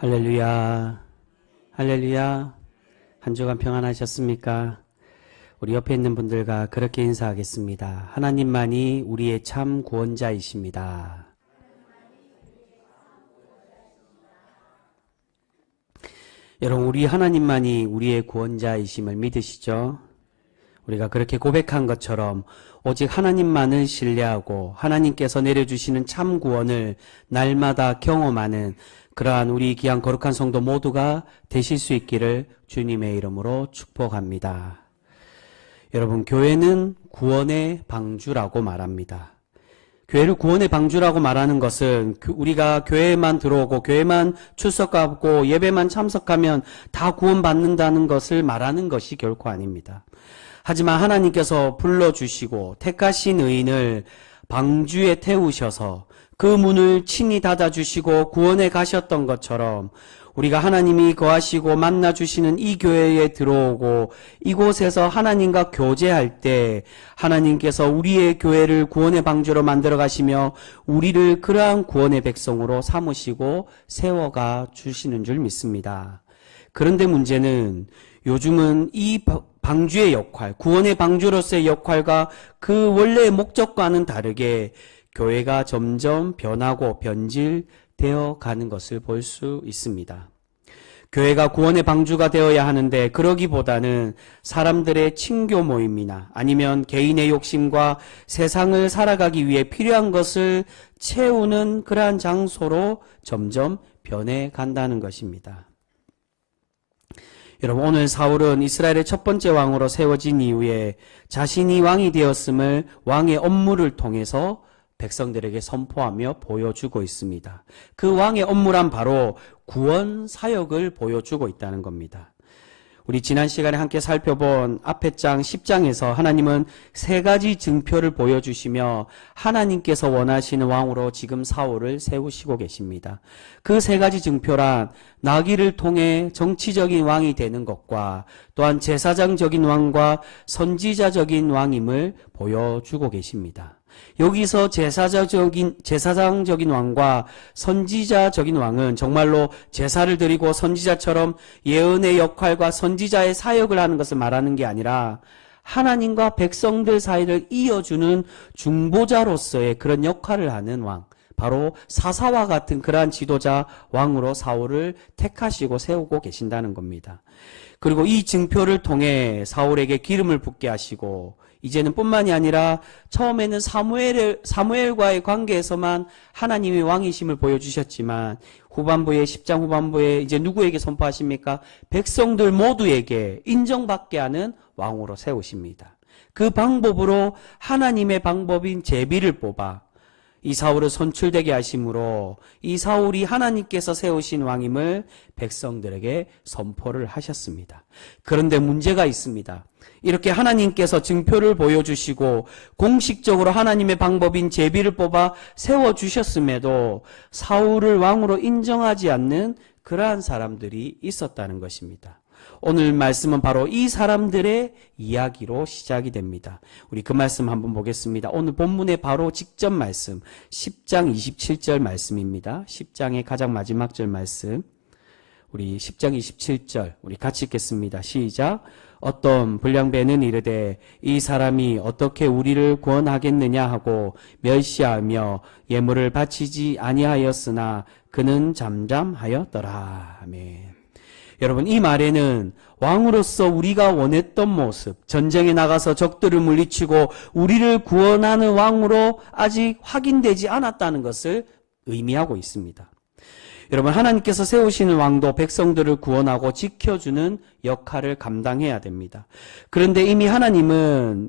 할렐루야, 할렐루야. 한 주간 평안하셨습니까? 우리 옆에 있는 분들과 그렇게 인사하겠습니다. 하나님만이 우리의 참 구원자이십니다. 여러분, 우리 하나님만이 우리의 구원자이심을 믿으시죠? 우리가 그렇게 고백한 것처럼 오직 하나님만을 신뢰하고 하나님께서 내려주시는 참 구원을 날마다 경험하는 그러한 우리 귀한 거룩한 성도 모두가 되실 수 있기를 주님의 이름으로 축복합니다. 여러분, 교회는 구원의 방주라고 말합니다. 교회를 구원의 방주라고 말하는 것은 우리가 교회에만 들어오고 교회만 출석하고 예배만 참석하면 다 구원받는다는 것을 말하는 것이 결코 아닙니다. 하지만 하나님께서 불러주시고 택하신 의인을 방주에 태우셔서 그 문을 친히 닫아주시고 구원해 가셨던 것처럼 우리가 하나님이 거하시고 만나주시는 이 교회에 들어오고 이곳에서 하나님과 교제할 때 하나님께서 우리의 교회를 구원의 방주로 만들어 가시며 우리를 그러한 구원의 백성으로 삼으시고 세워가 주시는 줄 믿습니다. 그런데 문제는 요즘은 이 방주의 역할, 구원의 방주로서의 역할과 그 원래의 목적과는 다르게 교회가 점점 변하고 변질되어 가는 것을 볼 수 있습니다. 교회가 구원의 방주가 되어야 하는데 그러기보다는 사람들의 친교 모임이나 아니면 개인의 욕심과 세상을 살아가기 위해 필요한 것을 채우는 그러한 장소로 점점 변해 간다는 것입니다. 여러분, 오늘 사울은 이스라엘의 첫 번째 왕으로 세워진 이후에 자신이 왕이 되었음을 왕의 업무를 통해서 백성들에게 선포하며 보여주고 있습니다. 그 왕의 업무란 바로 구원 사역을 보여주고 있다는 겁니다. 우리 지난 시간에 함께 살펴본 앞에 장 10장에서 하나님은 세 가지 증표를 보여주시며 하나님께서 원하시는 왕으로 지금 사울을 세우시고 계십니다. 그 세 가지 증표란 나귀를 통해 정치적인 왕이 되는 것과 또한 제사장적인 왕과 선지자적인 왕임을 보여주고 계십니다. 여기서 제사장적인 왕과 선지자적인 왕은 정말로 제사를 드리고 선지자처럼 예언의 역할과 선지자의 사역을 하는 것을 말하는 게 아니라 하나님과 백성들 사이를 이어주는 중보자로서의 그런 역할을 하는 왕, 바로 사사와 같은 그러한 지도자 왕으로 사울을 택하시고 세우고 계신다는 겁니다. 그리고 이 증표를 통해 사울에게 기름을 붓게 하시고 이제는 뿐만이 아니라 처음에는 사무엘과의 관계에서만 하나님의 왕이심을 보여주셨지만 후반부에 10장 후반부에 이제 누구에게 선포하십니까? 백성들 모두에게 인정받게 하는 왕으로 세우십니다. 그 방법으로 하나님의 방법인 제비를 뽑아 이 사울을 선출되게 하심으로 이 사울이 하나님께서 세우신 왕임을 백성들에게 선포를 하셨습니다. 그런데 문제가 있습니다. 이렇게 하나님께서 증표를 보여주시고 공식적으로 하나님의 방법인 제비를 뽑아 세워주셨음에도 사울을 왕으로 인정하지 않는 그러한 사람들이 있었다는 것입니다. 오늘 말씀은 바로 이 사람들의 이야기로 시작이 됩니다. 우리 그 말씀 한번 보겠습니다. 오늘 본문의 바로 직전 말씀 10장 27절 말씀입니다. 10장의 가장 마지막 절 말씀, 우리 10장 27절 우리 같이 읽겠습니다. 시작. 어떤 불량배는 이르되 이 사람이 어떻게 우리를 구원하겠느냐 하고 멸시하며 예물을 바치지 아니하였으나 그는 잠잠하였더라. 아멘. 여러분, 이 말에는 왕으로서 우리가 원했던 모습, 전쟁에 나가서 적들을 물리치고 우리를 구원하는 왕으로 아직 확인되지 않았다는 것을 의미하고 있습니다. 여러분, 하나님께서 세우시는 왕도 백성들을 구원하고 지켜주는 역할을 감당해야 됩니다. 그런데 이미 하나님은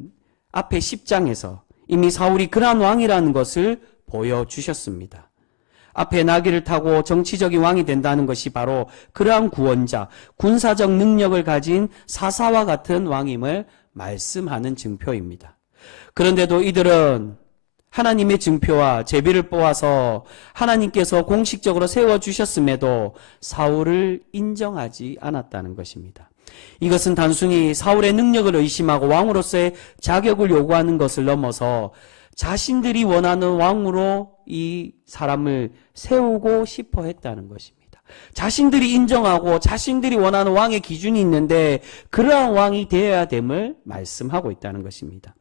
앞에 10장에서 이미 사울이 그러한 왕이라는 것을 보여주셨습니다. 앞에 나귀를 타고 정치적인 왕이 된다는 것이 바로 그러한 구원자, 군사적 능력을 가진 사사와 같은 왕임을 말씀하는 증표입니다. 그런데도 이들은 하나님의 증표와 제비를 뽑아서 하나님께서 공식적으로 세워주셨음에도 사울을 인정하지 않았다는 것입니다. 이것은 단순히 사울의 능력을 의심하고 왕으로서의 자격을 요구하는 것을 넘어서 자신들이 원하는 왕으로 이 사람을 세우고 싶어 했다는 것입니다. 자신들이 인정하고 자신들이 원하는 왕의 기준이 있는데 그러한 왕이 되어야 됨을 말씀하고 있다는 것입니다.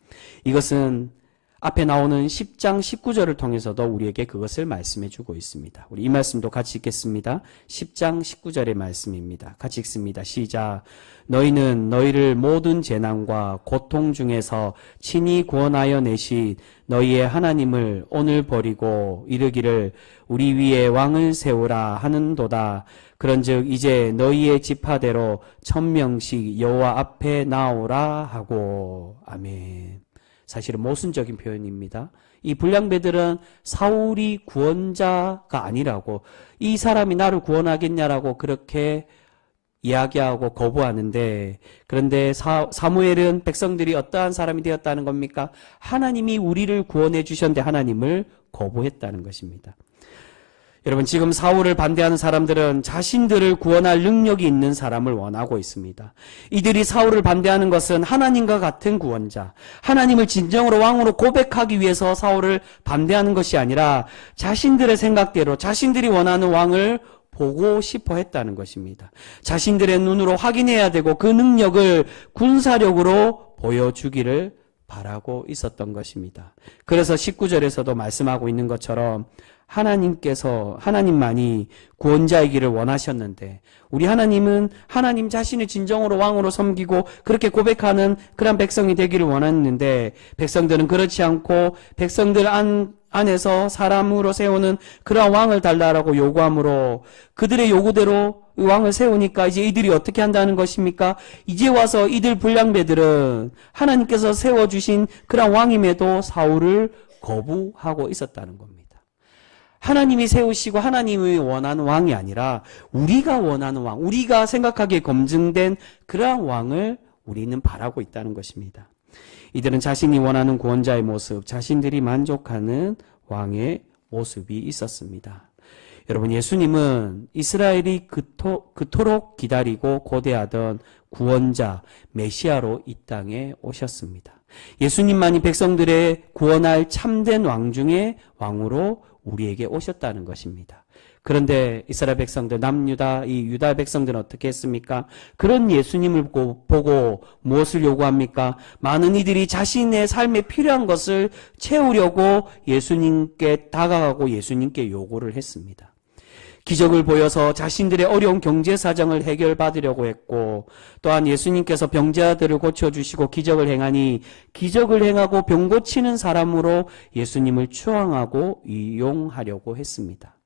이것은 앞에 나오는 10장 19절을 통해서도 우리에게 그것을 말씀해 주고 있습니다. 우리 이 말씀도 같이 읽겠습니다. 10장 19절의 말씀입니다. 같이 읽습니다. 시작. 너희는 너희를 모든 재난과 고통 중에서 친히 구원하여 내신 너희의 하나님을 오늘 버리고 이르기를 우리 위에 왕을 세우라 하는도다. 그런즉 이제 너희의 지파대로 1000명씩 여호와 앞에 나오라 하고. 아멘. 사실은 모순적인 표현입니다. 이 불량배들은 사울이 구원자가 아니라고, 이 사람이 나를 구원하겠냐라고 그렇게 이야기하고 거부하는데, 그런데 사무엘은 백성들이 어떠한 사람이 되었다는 겁니까? 하나님이 우리를 구원해 주셨는데 하나님을 거부했다는 것입니다. 여러분, 지금 사울을 반대하는 사람들은 자신들을 구원할 능력이 있는 사람을 원하고 있습니다. 이들이 사울을 반대하는 것은 하나님과 같은 구원자, 하나님을 진정으로 왕으로 고백하기 위해서 사울을 반대하는 것이 아니라 자신들의 생각대로 자신들이 원하는 왕을 보고 싶어 했다는 것입니다. 자신들의 눈으로 확인해야 되고 그 능력을 군사력으로 보여주기를 바라고 있었던 것입니다. 그래서 19절에서도 말씀하고 있는 것처럼 하나님만이 구원자이기를 원하셨는데, 우리 하나님은 하나님 자신을 진정으로 왕으로 섬기고 그렇게 고백하는 그런 백성이 되기를 원했는데, 백성들은 그렇지 않고 백성들 안에서 사람으로 세우는 그런 왕을 달라라고 요구함으로 그들의 요구대로 왕을 세우니까 이제 이들이 어떻게 한다는 것입니까? 이제 와서 이들 불량배들은 하나님께서 세워주신 그런 왕임에도 사울을 거부하고 있었다는 겁니다. 하나님이 세우시고 하나님이 원하는 왕이 아니라 우리가 원하는 왕, 우리가 생각하기에 검증된 그러한 왕을 우리는 바라고 있다는 것입니다. 이들은 자신이 원하는 구원자의 모습, 자신들이 만족하는 왕의 모습이 있었습니다. 여러분, 예수님은 이스라엘이 그토록 기다리고 고대하던 구원자, 메시아로 이 땅에 오셨습니다. 예수님만이 백성들의 구원할 참된 왕 중에 왕으로 우리에게 오셨다는 것입니다. 그런데 이스라엘 백성들, 남유다, 이 유다 백성들은 어떻게 했습니까? 그런 예수님을 보고 무엇을 요구합니까? 많은 이들이 자신의 삶에 필요한 것을 채우려고 예수님께 다가가고 예수님께 요구를 했습니다. 기적을 보여서 자신들의 어려운 경제 사정을 해결받으려고 했고, 또한 예수님께서 병자들을 고쳐주시고 기적을 행하니 기적을 행하고 병 고치는 사람으로 예수님을 추앙하고 이용하려고 했습니다.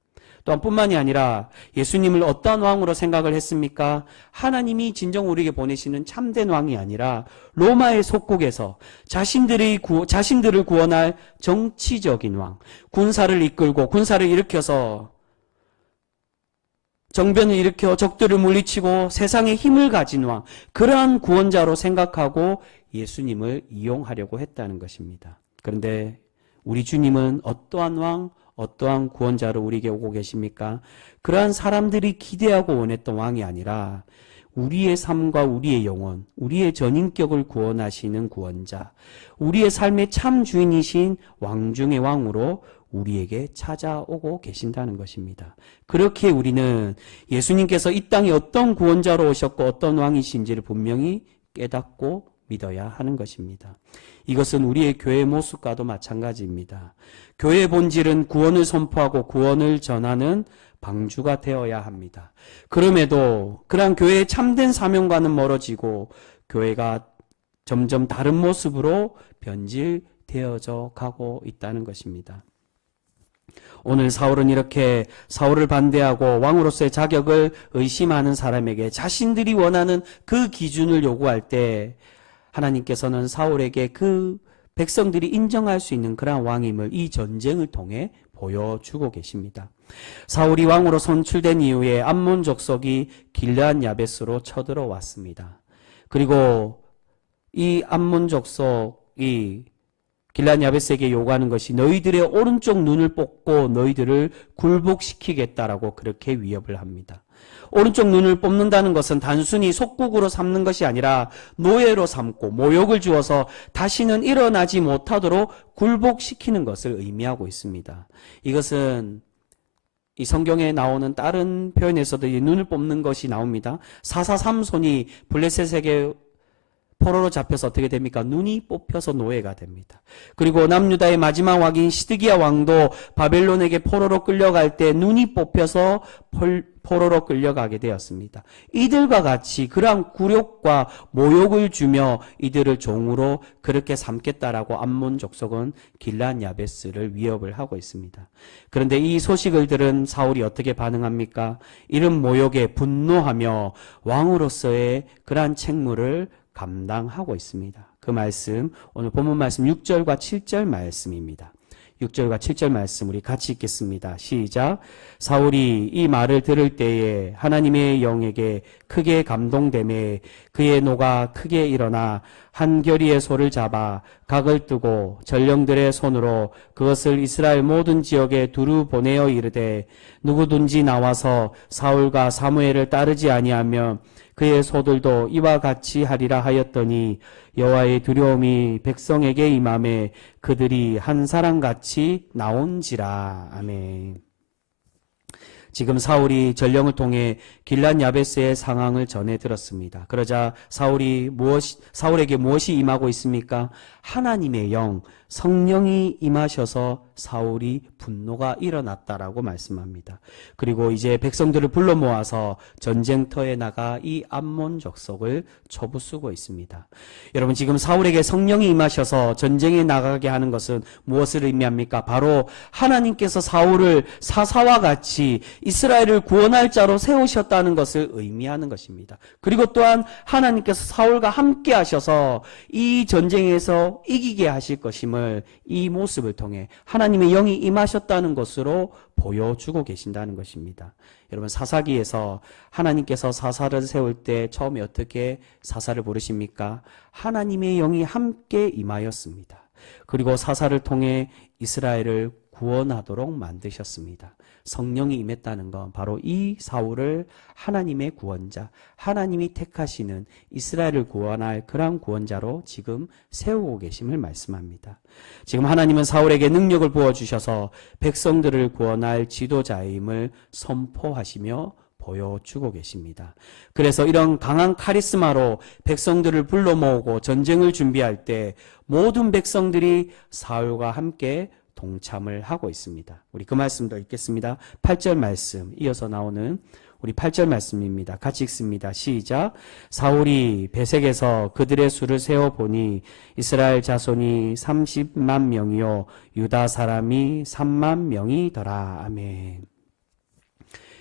또한 뿐만이 아니라 예수님을 어떤 왕으로 생각을 했습니까? 하나님이 진정 우리에게 보내시는 참된 왕이 아니라 로마의 속국에서 자신들을 구원할 정치적인 왕, 군사를 이끌고 군사를 일으켜서 정변을 일으켜 적들을 물리치고 세상에 힘을 가진 왕, 그러한 구원자로 생각하고 예수님을 이용하려고 했다는 것입니다. 그런데 우리 주님은 어떠한 왕, 어떠한 구원자로 우리에게 오고 계십니까? 그러한 사람들이 기대하고 원했던 왕이 아니라 우리의 삶과 우리의 영혼, 우리의 전인격을 구원하시는 구원자, 우리의 삶의 참 주인이신 왕 중의 왕으로 우리에게 찾아오고 계신다는 것입니다. 그렇게 우리는 예수님께서 이 땅에 어떤 구원자로 오셨고 어떤 왕이신지를 분명히 깨닫고 믿어야 하는 것입니다. 이것은 우리의 교회 모습과도 마찬가지입니다. 교회의 본질은 구원을 선포하고 구원을 전하는 방주가 되어야 합니다. 그럼에도 그러한 교회의 참된 사명과는 멀어지고 교회가 점점 다른 모습으로 변질되어져 가고 있다는 것입니다. 오늘 사울은 이렇게 사울을 반대하고 왕으로서의 자격을 의심하는 사람에게 자신들이 원하는 그 기준을 요구할 때 하나님께서는 사울에게 그 백성들이 인정할 수 있는 그런 왕임을 이 전쟁을 통해 보여주고 계십니다. 사울이 왕으로 선출된 이후에 암몬 족속이 길르앗 야베스로 쳐들어왔습니다. 그리고 이 암몬 족속이 길르앗 야베스에게 요구하는 것이 너희들의 오른쪽 눈을 뽑고 너희들을 굴복시키겠다라고 그렇게 위협을 합니다. 오른쪽 눈을 뽑는다는 것은 단순히 속국으로 삼는 것이 아니라 노예로 삼고 모욕을 주어서 다시는 일어나지 못하도록 굴복시키는 것을 의미하고 있습니다. 이것은 이 성경에 나오는 다른 표현에서도 이 눈을 뽑는 것이 나옵니다. 사사삼손이 블레셋에게 포로로 잡혀서 어떻게 됩니까? 눈이 뽑혀서 노예가 됩니다. 그리고 남유다의 마지막 왕인 시드기야 왕도 바벨론에게 포로로 끌려갈 때 눈이 뽑혀서 포로로 끌려가게 되었습니다. 이들과 같이 그러한 굴욕과 모욕을 주며 이들을 종으로 그렇게 삼겠다라고 암몬 족속은 길란 야베스를 위협을 하고 있습니다. 그런데 이 소식을 들은 사울이 어떻게 반응합니까? 이런 모욕에 분노하며 왕으로서의 그러한 책무를 감당하고 있습니다. 그 말씀, 오늘 본문 말씀 6절과 7절 말씀입니다. 6절과 7절 말씀 우리 같이 읽겠습니다. 시작. 사울이 이 말을 들을 때에 하나님의 영에게 크게 감동되매 그의 노가 크게 일어나 한 겨리의 소를 잡아 각을 뜨고 전령들의 손으로 그것을 이스라엘 모든 지역에 두루 보내어 이르되 누구든지 나와서 사울과 사무엘을 따르지 아니하며 그의 소들도 이와 같이 하리라 하였더니 여호와의 두려움이 백성에게 임하매 그들이 한 사람같이 나온지라. 아멘. 지금 사울이 전령을 통해 길란 야베스의 상황을 전해 들었습니다. 그러자 사울에게 무엇이 임하고 있습니까? 하나님의 영, 성령이 임하셔서 사울이 분노가 일어났다라고 말씀합니다. 그리고 이제 백성들을 불러 모아서 전쟁터에 나가 이 암몬 족속을 쳐부수고 있습니다. 여러분, 지금 사울에게 성령이 임하셔서 전쟁에 나가게 하는 것은 무엇을 의미합니까? 바로 하나님께서 사울을 사사와 같이 이스라엘을 구원할 자로 세우셨다는 것을 의미하는 것입니다. 그리고 또한 하나님께서 사울과 함께 하셔서 이 전쟁에서 이기게 하실 것임을 이 모습을 통해 하나님의 영이 임하셨다는 것으로 보여주고 계신다는 것입니다. 여러분, 사사기에서 하나님께서 사사를 세울 때 처음에 어떻게 사사를 부르십니까? 하나님의 영이 함께 임하였습니다. 그리고 사사를 통해 이스라엘을 구원하도록 만드셨습니다. 성령이 임했다는 건 바로 이 사울을 하나님의 구원자, 하나님이 택하시는 이스라엘을 구원할 그러한 구원자로 지금 세우고 계심을 말씀합니다. 지금 하나님은 사울에게 능력을 부어주셔서 백성들을 구원할 지도자임을 선포하시며 보여주고 계십니다. 그래서 이런 강한 카리스마로 백성들을 불러 모으고 전쟁을 준비할 때 모든 백성들이 사울과 함께 동참을 하고 있습니다. 우리 그 말씀도 읽겠습니다. 8절 말씀 이어서 나오는 우리 8절 말씀입니다. 같이 읽습니다. 시작. 사울이 베색에서 그들의 수를 세어보니 이스라엘 자손이 30만 명이요 유다 사람이 3만 명이더라. 아멘.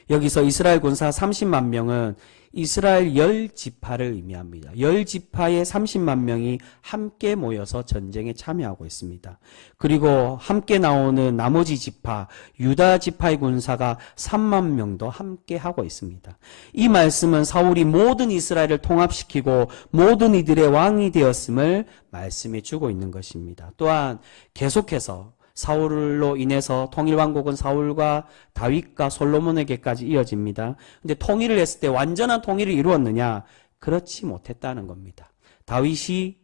여기서 이스라엘 군사 30만 명은 이스라엘 10지파를 의미합니다. 10지파의 30만 명이 함께 모여서 전쟁에 참여하고 있습니다. 그리고 함께 나오는 나머지 지파, 유다 지파의 군사가 3만 명도 함께 하고 있습니다. 이 말씀은 사울이 모든 이스라엘을 통합시키고 모든 이들의 왕이 되었음을 말씀해 주고 있는 것입니다. 또한 계속해서 사울로 인해서 통일왕국은 사울과 다윗과 솔로몬에게까지 이어집니다. 근데 통일을 했을 때 완전한 통일을 이루었느냐? 그렇지 못했다는 겁니다. 다윗이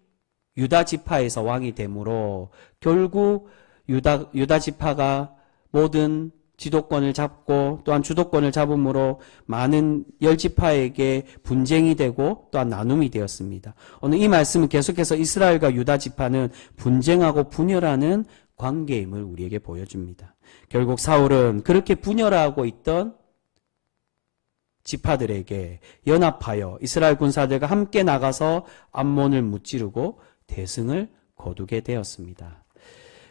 유다 지파에서 왕이 되므로 결국 유다 지파가 모든 지도권을 잡고 또한 주도권을 잡음으로 많은 10지파에게 분쟁이 되고 또한 나눔이 되었습니다. 오늘 이 말씀은 계속해서 이스라엘과 유다 지파는 분쟁하고 분열하는 관계임을 우리에게 보여줍니다. 결국 사울은 그렇게 분열하고 있던 지파들에게 연합하여 이스라엘 군사들과 함께 나가서 암몬을 무찌르고 대승을 거두게 되었습니다.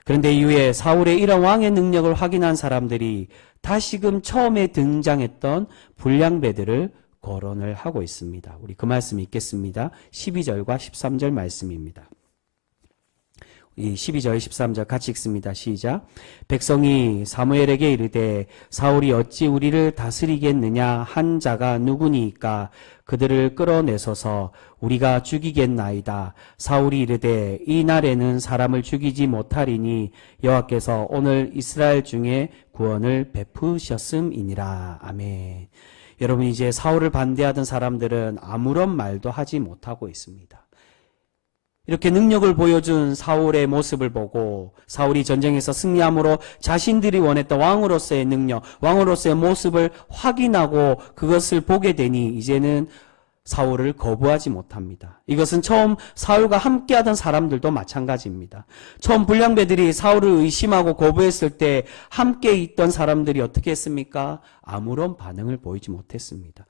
그런데 이후에 사울의 이런 왕의 능력을 확인한 사람들이 다시금 처음에 등장했던 불량배들을 거론을 하고 있습니다. 우리 그 말씀 읽겠습니다. 12절과 13절 말씀입니다. 이 12절 13절 같이 읽습니다. 시작. 백성이 사무엘에게 이르되 사울이 어찌 우리를 다스리겠느냐 한 자가 누구니이까 그들을 끌어내소서 우리가 죽이겠나이다. 사울이 이르되 이 날에는 사람을 죽이지 못하리니 여호와께서 오늘 이스라엘 중에 구원을 베푸셨음이니라. 아멘. 여러분, 이제 사울을 반대하던 사람들은 아무런 말도 하지 못하고 있습니다. 이렇게 능력을 보여준 사울의 모습을 보고 사울이 전쟁에서 승리함으로 자신들이 원했던 왕으로서의 능력, 왕으로서의 모습을 확인하고 그것을 보게 되니 이제는 사울을 거부하지 못합니다. 이것은 처음 사울과 함께하던 사람들도 마찬가지입니다. 처음 불량배들이 사울을 의심하고 거부했을 때 함께 있던 사람들이 어떻게 했습니까? 아무런 반응을 보이지 못했습니다.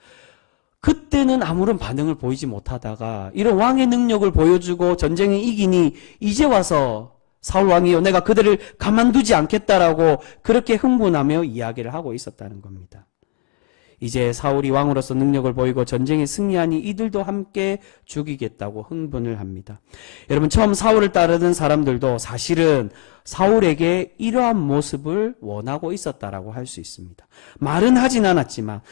그때는 아무런 반응을 보이지 못하다가 이런 왕의 능력을 보여주고 전쟁에 이기니 이제 와서 사울 왕이요, 내가 그들을 가만두지 않겠다라고 그렇게 흥분하며 이야기를 하고 있었다는 겁니다. 이제 사울이 왕으로서 능력을 보이고 전쟁에 승리하니 이들도 함께 죽이겠다고 흥분을 합니다. 여러분, 처음 사울을 따르던 사람들도 사실은 사울에게 이러한 모습을 원하고 있었다라고 할 수 있습니다. 말은 하진 않았지만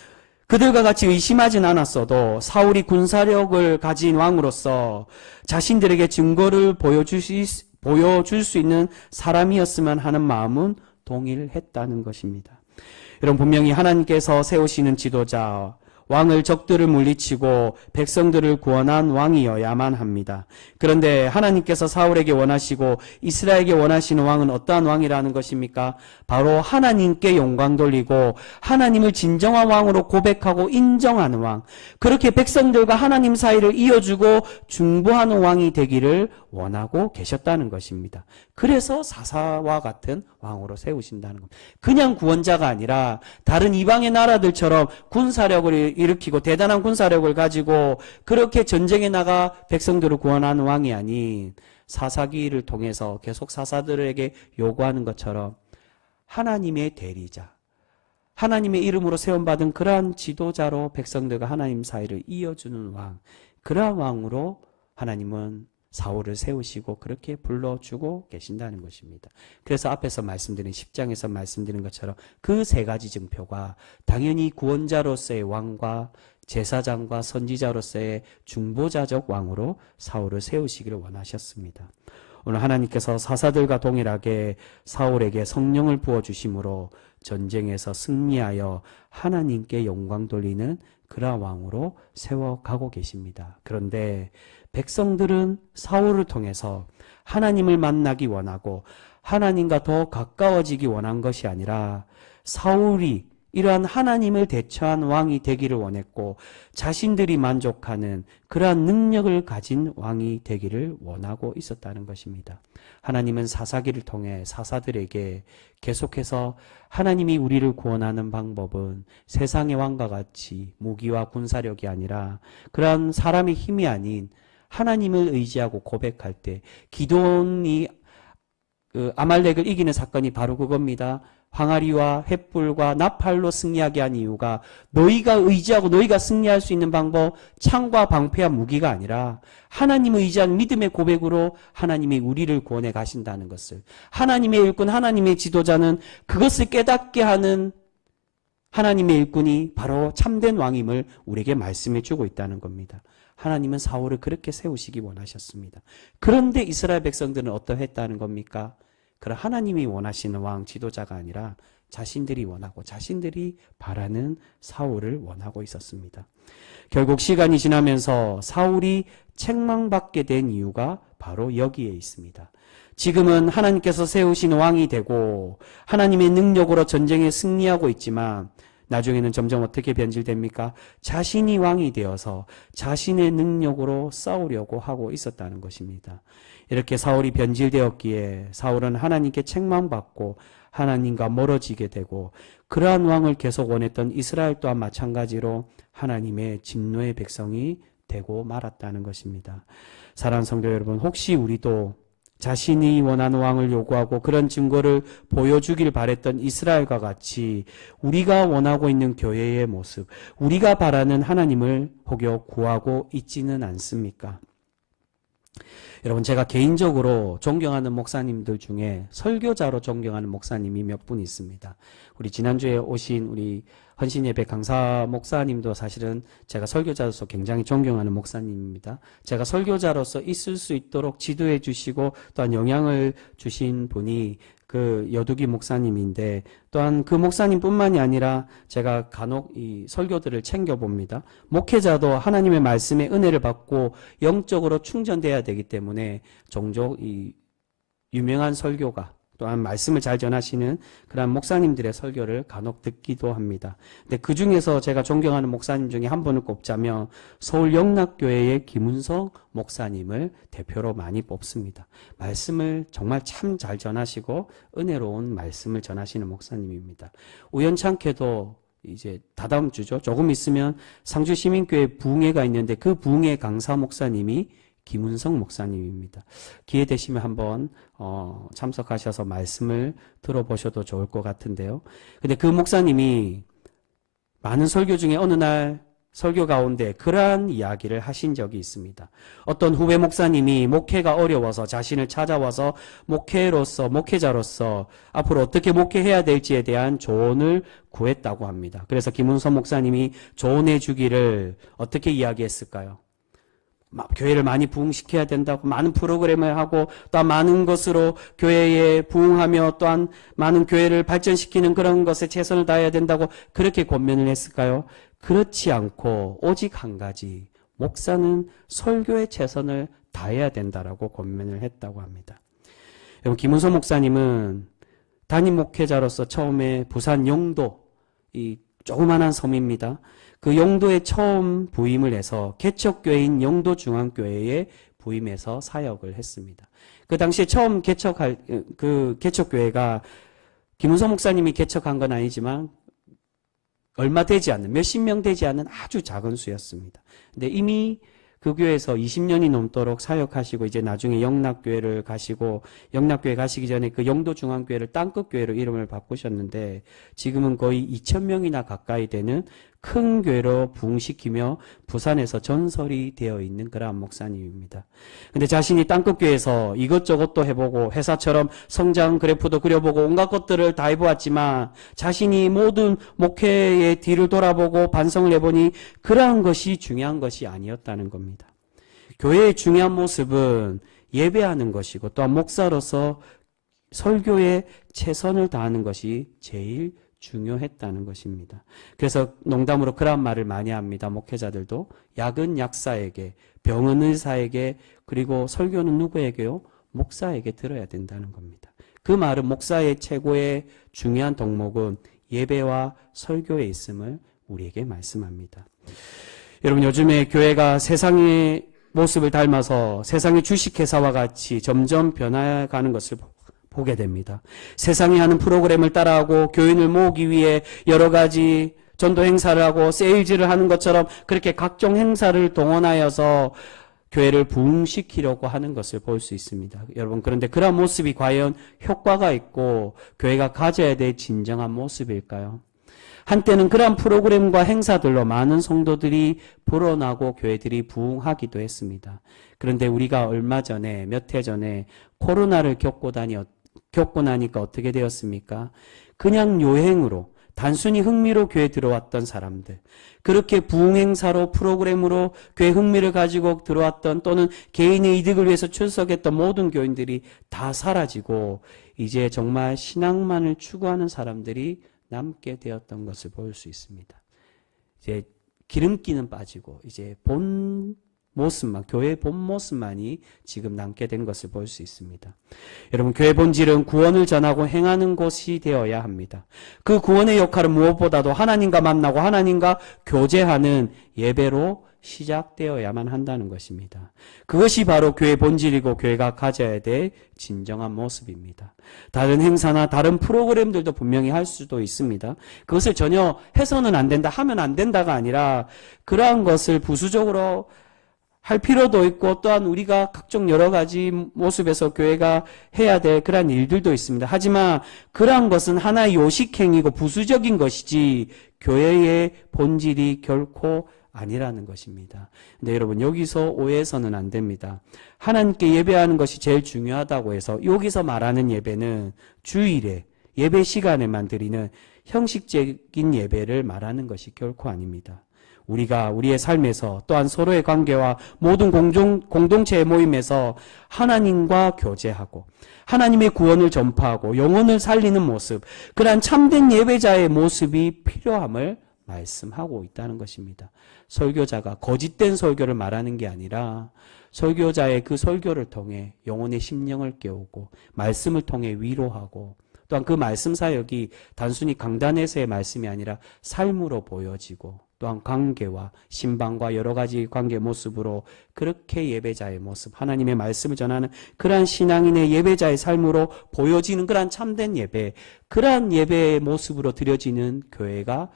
그들과 같이 의심하진 않았어도 사울이 군사력을 가진 왕으로서 자신들에게 증거를 보여줄 수 있는 사람이었으면 하는 마음은 동일했다는 것입니다. 여러분, 분명히 하나님께서 세우시는 지도자, 왕을 적들을 물리치고 백성들을 구원한 왕이어야만 합니다. 그런데 하나님께서 사울에게 원하시고 이스라엘에게 원하시는 왕은 어떠한 왕이라는 것입니까? 바로 하나님께 영광 돌리고 하나님을 진정한 왕으로 고백하고 인정하는 왕, 그렇게 백성들과 하나님 사이를 이어주고 중보하는 왕이 되기를 원하고 계셨다는 것입니다. 그래서 사사와 같은 왕으로 세우신다는 겁니다. 그냥 구원자가 아니라 다른 이방의 나라들처럼 군사력을 일으키고 대단한 군사력을 가지고 그렇게 전쟁에 나가 백성들을 구원하는 왕이 아닌 사사기를 통해서 계속 사사들에게 요구하는 것처럼 하나님의 대리자, 하나님의 이름으로 세움받은 그러한 지도자로 백성들과 하나님 사이를 이어주는 왕, 그러한 왕으로 하나님은 사울을 세우시고 그렇게 불러주고 계신다는 것입니다. 그래서 앞에서 말씀드린 10장에서 말씀드린 것처럼 그 세 가지 증표가 당연히 구원자로서의 왕과 제사장과 선지자로서의 중보자적 왕으로 사울을 세우시기를 원하셨습니다. 오늘 하나님께서 사사들과 동일하게 사울에게 성령을 부어주심으로 전쟁에서 승리하여 하나님께 영광 돌리는 그러한 왕으로 세워가고 계십니다. 그런데 백성들은 사울을 통해서 하나님을 만나기 원하고 하나님과 더 가까워지기 원한 것이 아니라 사울이 이러한 하나님을 대처한 왕이 되기를 원했고 자신들이 만족하는 그러한 능력을 가진 왕이 되기를 원하고 있었다는 것입니다. 하나님은 사사기를 통해 사사들에게 계속해서 하나님이 우리를 구원하는 방법은 세상의 왕과 같이 무기와 군사력이 아니라 그러한 사람의 힘이 아닌 하나님을 의지하고 고백할 때 기드온이 아말렉을 이기는 사건이 바로 그겁니다. 항아리와 횃불과 나팔로 승리하게 한 이유가 너희가 의지하고 너희가 승리할 수 있는 방법 창과 방패와 무기가 아니라 하나님을 의지한 믿음의 고백으로 하나님이 우리를 구원해 가신다는 것을, 하나님의 일꾼, 하나님의 지도자는 그것을 깨닫게 하는 하나님의 일꾼이 바로 참된 왕임을 우리에게 말씀해 주고 있다는 겁니다. 하나님은 사울을 그렇게 세우시기 원하셨습니다. 그런데 이스라엘 백성들은 어떠했다는 겁니까? 그런 하나님이 원하시는 왕, 지도자가 아니라 자신들이 원하고 자신들이 바라는 사울을 원하고 있었습니다. 결국 시간이 지나면서 사울이 책망받게 된 이유가 바로 여기에 있습니다. 지금은 하나님께서 세우신 왕이 되고 하나님의 능력으로 전쟁에 승리하고 있지만 나중에는 점점 어떻게 변질됩니까? 자신이 왕이 되어서 자신의 능력으로 싸우려고 하고 있었다는 것입니다. 이렇게 사울이 변질되었기에 사울은 하나님께 책망받고 하나님과 멀어지게 되고 그러한 왕을 계속 원했던 이스라엘 또한 마찬가지로 하나님의 진노의 백성이 되고 말았다는 것입니다. 사랑하는 성도 여러분, 혹시 우리도 자신이 원하는 왕을 요구하고 그런 증거를 보여주길 바랬던 이스라엘과 같이 우리가 원하고 있는 교회의 모습, 우리가 바라는 하나님을 혹여 구하고 있지는 않습니까? 여러분, 제가 개인적으로 존경하는 목사님들 중에 설교자로 존경하는 목사님이 몇 분 있습니다. 우리 지난주에 오신 우리 헌신예배 강사 목사님도 사실은 제가 설교자로서 굉장히 존경하는 목사님입니다. 제가 설교자로서 있을 수 있도록 지도해 주시고 또한 영향을 주신 분이 그 여두기 목사님인데, 또한 그 목사님뿐만이 아니라 제가 간혹 이 설교들을 챙겨봅니다. 목회자도 하나님의 말씀의 은혜를 받고 영적으로 충전돼야 되기 때문에 종종 이 유명한 설교가, 또한 말씀을 잘 전하시는 그런 목사님들의 설교를 간혹 듣기도 합니다. 근데 그 중에서 제가 존경하는 목사님 중에 한 분을 꼽자면 서울 영락교회의 김은성 목사님을 대표로 많이 뽑습니다. 말씀을 정말 참 잘 전하시고 은혜로운 말씀을 전하시는 목사님입니다. 우연찮게도 이제 다다음 주죠. 조금 있으면 상주시민교회 부흥회가 있는데 그 부흥회 강사 목사님이 김은성 목사님입니다. 기회 되시면 한번 참석하셔서 말씀을 들어보셔도 좋을 것 같은데요. 근데 그 목사님이 많은 설교 중에 어느 날 설교 가운데 그러한 이야기를 하신 적이 있습니다. 어떤 후배 목사님이 목회가 어려워서 자신을 찾아와서 목회자로서 앞으로 어떻게 목회해야 될지에 대한 조언을 구했다고 합니다. 그래서 김은성 목사님이 조언해 주기를 어떻게 이야기했을까요? 교회를 많이 부흥시켜야 된다고 많은 프로그램을 하고 또 많은 것으로 교회에 부흥하며 또한 많은 교회를 발전시키는 그런 것에 최선을 다해야 된다고 그렇게 권면을 했을까요? 그렇지 않고 오직 한 가지, 목사는 설교에 최선을 다해야 된다라고 권면을 했다고 합니다. 여러분, 김은서 목사님은 담임 목회자로서 처음에 부산 영도, 이 조그만한 섬입니다. 그 영도에 처음 부임을 해서 개척교회인 영도중앙교회에 부임해서 사역을 했습니다. 그 당시에 처음 그 개척교회가 김은서 목사님이 개척한 건 아니지만 얼마 되지 않는, 몇십 명 되지 않는 아주 작은 수였습니다. 근데 이미 그 교회에서 20년이 넘도록 사역하시고 이제 나중에 영락교회를 가시고, 영락교회 가시기 전에 그 영도중앙교회를 땅끝교회로 이름을 바꾸셨는데 지금은 거의 2,000명이나 가까이 되는 큰 교회로 부흥시키며 부산에서 전설이 되어 있는 그러한 목사님입니다. 근데 자신이 땅끝교회에서 이것저것 또 해보고 회사처럼 성장 그래프도 그려보고 온갖 것들을 다 해보았지만 자신이 모든 목회의 뒤를 돌아보고 반성을 해보니 그러한 것이 중요한 것이 아니었다는 겁니다. 교회의 중요한 모습은 예배하는 것이고 또한 목사로서 설교에 최선을 다하는 것이 제일 중요했다는 것입니다. 그래서 농담으로 그런 말을 많이 합니다. 목회자들도 약은 약사에게, 병은 의사에게, 그리고 설교는 누구에게요? 목사에게 들어야 된다는 겁니다. 그 말은 목사의 최고의 중요한 덕목은 예배와 설교에 있음을 우리에게 말씀합니다. 여러분, 요즘에 교회가 세상의 모습을 닮아서 세상의 주식회사와 같이 점점 변화가는 것을 보게 됩니다. 세상이 하는 프로그램을 따라하고 교인을 모으기 위해 여러 가지 전도 행사를 하고 세일즈를 하는 것처럼 그렇게 각종 행사를 동원하여서 교회를 부흥시키려고 하는 것을 볼 수 있습니다. 여러분, 그런데 그런 모습이 과연 효과가 있고 교회가 가져야 될 진정한 모습일까요? 한때는 그러한 프로그램과 행사들로 많은 성도들이 불어나고 교회들이 부흥하기도 했습니다. 그런데 우리가 얼마 전에, 몇 해 전에 코로나를 겪고 나니까 어떻게 되었습니까? 그냥 요행으로, 단순히 흥미로 교회에 들어왔던 사람들, 그렇게 부흥행사로 프로그램으로 교회 흥미를 가지고 들어왔던, 또는 개인의 이득을 위해서 출석했던 모든 교인들이 다 사라지고 이제 정말 신앙만을 추구하는 사람들이 남게 되었던 것을 볼 수 있습니다. 이제 기름기는 빠지고 이제 본 모습만, 교회의 본 모습만이 지금 남게 된 것을 볼 수 있습니다. 여러분, 교회 본질은 구원을 전하고 행하는 곳이 되어야 합니다. 그 구원의 역할은 무엇보다도 하나님과 만나고 하나님과 교제하는 예배로 시작되어야만 한다는 것입니다. 그것이 바로 교회의 본질이고 교회가 가져야 될 진정한 모습입니다. 다른 행사나 다른 프로그램들도 분명히 할 수도 있습니다. 그것을 전혀 해서는 안 된다, 하면 안 된다가 아니라 그러한 것을 부수적으로 할 필요도 있고, 또한 우리가 각종 여러 가지 모습에서 교회가 해야 될 그러한 일들도 있습니다. 하지만 그러한 것은 하나의 요식행위고 부수적인 것이지 교회의 본질이 결코 아니라는 것입니다. 근데 여러분, 여기서 오해해서는 안 됩니다. 하나님께 예배하는 것이 제일 중요하다고 해서 여기서 말하는 예배는 주일에 예배 시간에만 드리는 형식적인 예배를 말하는 것이 결코 아닙니다. 우리가 우리의 삶에서 또한 서로의 관계와 모든 공동체의 모임에서 하나님과 교제하고 하나님의 구원을 전파하고 영혼을 살리는 모습, 그러한 참된 예배자의 모습이 필요함을 말씀하고 있다는 것입니다. 설교자가 거짓된 설교를 말하는 게 아니라 설교자의 그 설교를 통해 영혼의 심령을 깨우고 말씀을 통해 위로하고 또한 그 말씀 사역이 단순히 강단에서의 말씀이 아니라 삶으로 보여지고 또한 관계와 신방과 여러 가지 관계 모습으로 그렇게 예배자의 모습, 하나님의 말씀을 전하는 그러한 신앙인의 예배자의 삶으로 보여지는 그러한 참된 예배, 그러한 예배의 모습으로 드려지는 교회가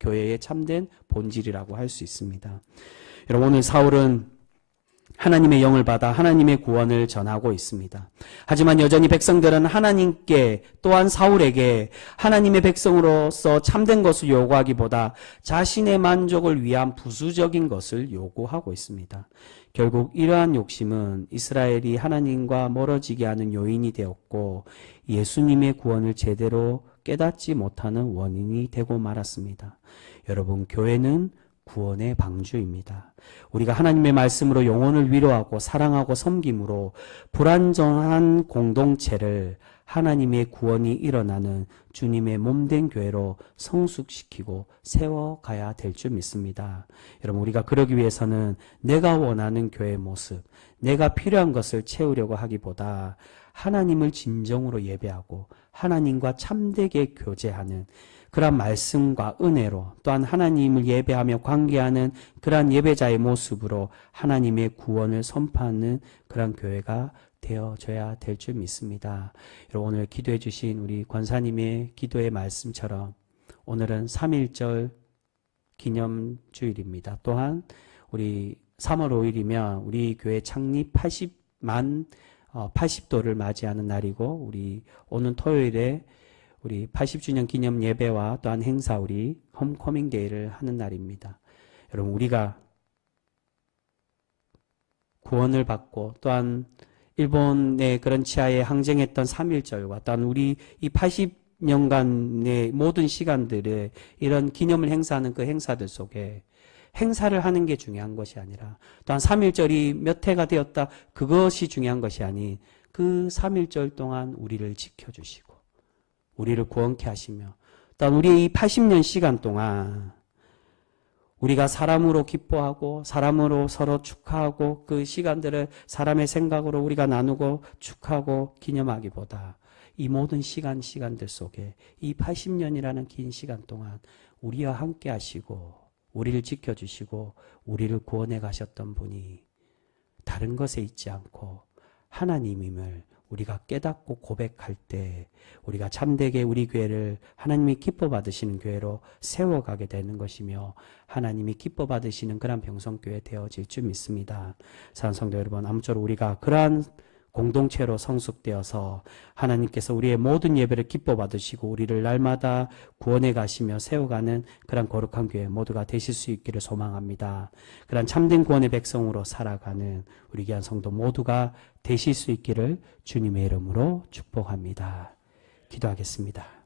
교회의 참된 본질이라고 할 수 있습니다. 여러분, 오늘 사울은 하나님의 영을 받아 하나님의 구원을 전하고 있습니다. 하지만 여전히 백성들은 하나님께 또한 사울에게 하나님의 백성으로서 참된 것을 요구하기보다 자신의 만족을 위한 부수적인 것을 요구하고 있습니다. 결국 이러한 욕심은 이스라엘이 하나님과 멀어지게 하는 요인이 되었고 예수님의 구원을 제대로 깨닫지 못하는 원인이 되고 말았습니다. 여러분, 교회는 구원의 방주입니다. 우리가 하나님의 말씀으로 영혼을 위로하고 사랑하고 섬김으로 불완전한 공동체를 하나님의 구원이 일어나는 주님의 몸된 교회로 성숙시키고 세워가야 될 줄 믿습니다. 여러분, 우리가 그러기 위해서는 내가 원하는 교회의 모습, 내가 필요한 것을 채우려고 하기보다 하나님을 진정으로 예배하고 하나님과 참되게 교제하는 그러한 말씀과 은혜로 또한 하나님을 예배하며 관계하는 그러한 예배자의 모습으로 하나님의 구원을 선포하는 그러한 교회가 되어져야 될 줄 믿습니다. 여러분, 오늘 기도해 주신 우리 권사님의 기도의 말씀처럼 오늘은 3.1절 기념주일입니다. 또한 우리 3월 5일이면 우리 교회 창립 80도를 맞이하는 날이고 우리 오는 토요일에 우리 80주년 기념 예배와 또한 행사 우리 홈커밍 데이를 하는 날입니다. 여러분, 우리가 구원을 받고 또한 일본의 그런 치하에 항쟁했던 3.1절과 또한 우리 이 80년간의 모든 시간들의 이런 기념을 행사하는 그 행사들 속에 행사를 하는 게 중요한 것이 아니라 또한 3.1절이 몇 해가 되었다 그것이 중요한 것이 아닌 그 3.1절 동안 우리를 지켜주시고 우리를 구원케 하시며 또한 우리 이 80년 시간 동안 우리가 사람으로 기뻐하고 사람으로 서로 축하하고 그 시간들을 사람의 생각으로 우리가 나누고 축하하고 기념하기보다 이 모든 시간들 속에 이 80년이라는 긴 시간 동안 우리와 함께 하시고 우리를 지켜주시고 우리를 구원해 가셨던 분이 다른 것에 있지 않고 하나님임을 우리가 깨닫고 고백할 때 우리가 참되게 우리 교회를 하나님이 기뻐 받으시는 교회로 세워가게 되는 것이며 하나님이 기뻐 받으시는 그런 병성교회 되어질 줄 믿습니다. 사랑하는 성도 여러분, 아무쪼록 우리가 그러한 공동체로 성숙되어서 하나님께서 우리의 모든 예배를 기뻐 받으시고 우리를 날마다 구원해 가시며 세워가는 그런 거룩한 교회 모두가 되실 수 있기를 소망합니다. 그런 참된 구원의 백성으로 살아가는 우리 귀한 성도 모두가 되실 수 있기를 주님의 이름으로 축복합니다. 기도하겠습니다.